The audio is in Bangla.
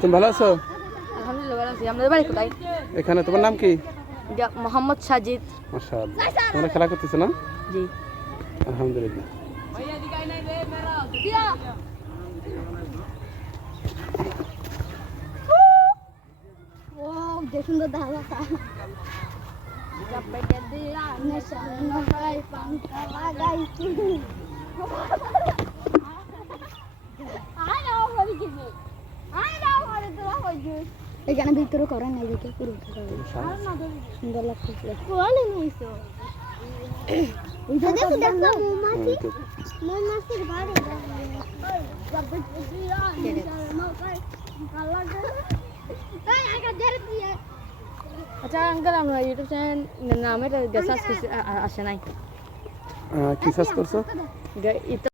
তুমি ভালো আছো? আলহামদুলিল্লাহ ভালো আছি। আমাদের বাড়ি কোথায়? এখানে তোমার নাম কি? মোহাম্মদ সাজিদ। মাশাআল্লাহ। তোমরা খেলা করতেছো না? জি। আলহামদুলিল্লাহ। ও যে সুন্দর দেখা চপেটে দিয়া নেশা নগাই পান্তা লাগাইছি এখানে ভিতরে করে নাই দেখে পুরো সুন্দর লাগতেছে কোয়ালে নিছো দেখো দেখো মৌমাছি মৌমাছির বাড়ি চপেটে দিয়া নেশা নগাই পান্তা লাগাইছি এই আগা ধরে দিয়ে। আচ্ছা আঙ্কেল, আমরা ইউটিউব চ্যানেল নামের সার্চ আসে নাই, কি সার্চ করছো?